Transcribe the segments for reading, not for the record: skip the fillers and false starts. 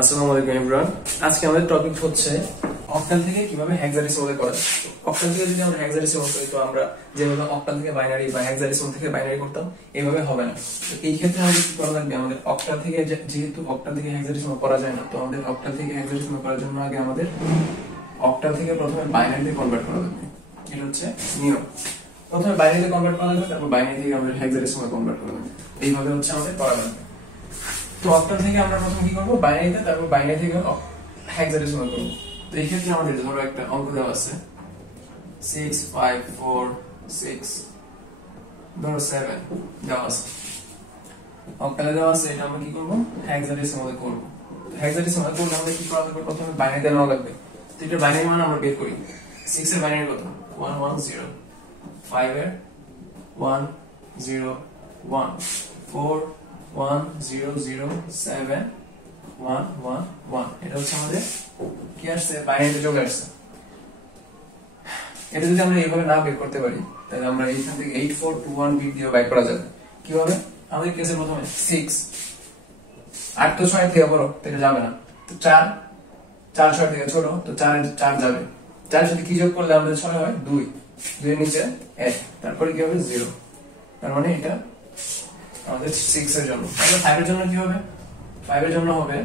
আসসালামু আলাইকুম एवरीवन। আজকে আমাদের টপিক হচ্ছে অক্টাল থেকে কিভাবে হেক্সাডেসিমালে করা যায়। অক্টাল থেকে যদি আমরা হেক্সাডেসিমাল করি তো আমরা যেভাবে অক্টাল থেকে বাইনারি বা হেক্সাডেসিমাল থেকে বাইনারি করতাম এইভাবে হবে না। তো এই ক্ষেত্রে আমাদের কি করা লাগবে, আমাদের অক্টাল থেকে যেহেতু অক্টাল থেকে হেক্সাডেসিমাল করা যায় না, তো আমাদের অক্টাল থেকে হেক্সাডেসিমাল করার জন্য আগে আমাদের অক্টাল থেকে প্রথমে বাইনারিতে কনভার্ট করা লাগবে। এটা হচ্ছে নিয়ম। প্রথমে বাইনারিতে কনভার্ট করা লাগবে, তারপর বাইনারি থেকে আমাদের হেক্সাডেসিমাল কনভার্ট করা লাগবে। এইভাবে হচ্ছে আমাদের করা লাগবে। তো অক্টাল থেকে আমরা প্রথমে কি করব, বাইনারিতে, তারপর বাইনারি থেকে হেক্সাডেসিমাল করব। তো এই ক্ষেত্রে আমাদের ধরো একটা অঙ্ক দেওয়া আছে 6 5 4 6 ধরো 7 দেওয়া আছে, অক্টালে দেওয়া আছে। এটা আমরা কি করব, হেক্সাডেসিমালে করব। তো হেক্সাডেসিমালে করলে আমাদের কি করা লাগবে, প্রথমে বাইনারিতে নেওয়া লাগবে। তো এটা বাইনারি মান আমরা বের করি। 6 এর বাইনারি কত, 1 1 0, 5 এর 1 0 1, 4 1 0 0 7 1 1 1। এটা হচ্ছে আমাদের কি আসছে, বাইনারিতে চলে আসছে। এটা যদি আমরা এইভাবে না বের করতে পারি তাহলে আমরা এইখান থেকে 8421 বিট দিয়ে বাইর করা যাবে। কিভাবে, আমাদের কেসে প্রথমে 6 8 তো 6 থেকে বড়, এটা যাবে না। তো 4 4 6 থেকে ছোট, তো 4 এর 4 যাবে। 4 এর সাথে কি যোগ করলে আমাদের 6 হয় 2, 2 এর নিচে 1, তারপরে কি হবে 0। তার মানে এটা আমাদের 6 এর জন্য। তাহলে 5 এর জন্য কি হবে, 5 এর জন্য হবে,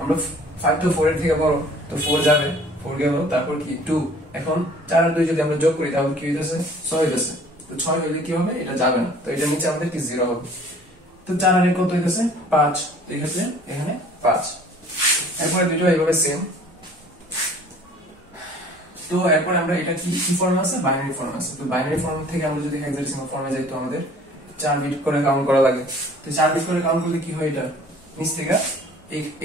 আমরা 5 তো 4 এর থেকে বড়, তো 4 যাবে, 4 গেল, তারপর কি 2। এখন 4 আর 2 যদি আমরা যোগ করি তাহলে কি হইতাছে, 6 হইতাছে। তো 6 হইলে কি হবে, এটা যাবে না, তো এটা নিচে আমাদের কি 0 হবে। তো 4 আর 1 কত হইতাছে 5, তো এই ক্ষেত্রে এখানে 5। এরপর দুটো এইভাবে সেম। তো এরপর আমরা এটা কি ফর্ম আছে, বাইনারি ফর্ম আছে। তো বাইনারি ফর্ম থেকে আমরা যদি হেক্সাডেসিমাল ফর্মে যাই তো আমাদের 4 বিট করে কাউন্ট করা লাগে। তো 4 বিট করে কাউন্ট করলে কি হয়, এটা নিচ থেকে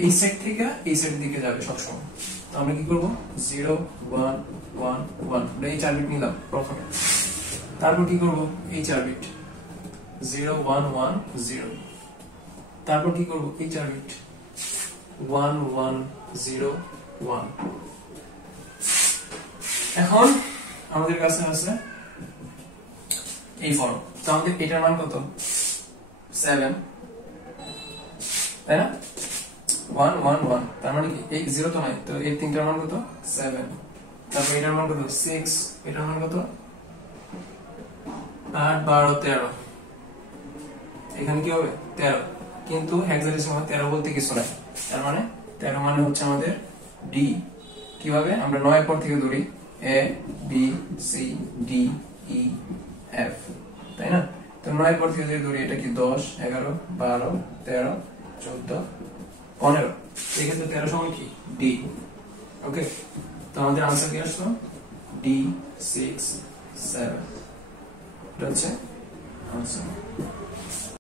এই সেট থেকে এই সেট দিকে যাবে সব সময়। তো আমরা কি করব, 0 1 1 1, আমরা এই 4 বিট নিলাম প্রথমে। তারপর কি করব, এই 4 বিট 0 1 1 0, তারপর কি করব, এই 4 বিট 1 1 0 1। এখন আমাদের কাছে আছে এই ফর্ম। তো আমাদের এটার মান কত, 7, তাই না, 1 1 1। তার মানে কি এই 0 তো নাই, তো এই তিনটার মান কত 7। তারপর এটার মান কত 6, এটার মান কত 8 12 13। এখানে কি হবে 13, কিন্তু হেক্সাডেসিমাল 13 বলতে কিছু নাই। তার মানে 13 মানে হচ্ছে আমাদের ডি। কিভাবে, আমরা 9 এর পর থেকে ধরি A B C D E F, তাই না। তো 9 এর পর থেকে যদি ধরি এটা কি 10 11 12 13 14 15, এই ক্ষেত্রে 13 সমান কি ডি। ওকে, তো আমাদের आंसर কি আসলো, ডি 6 7। এটা হচ্ছে आंसर।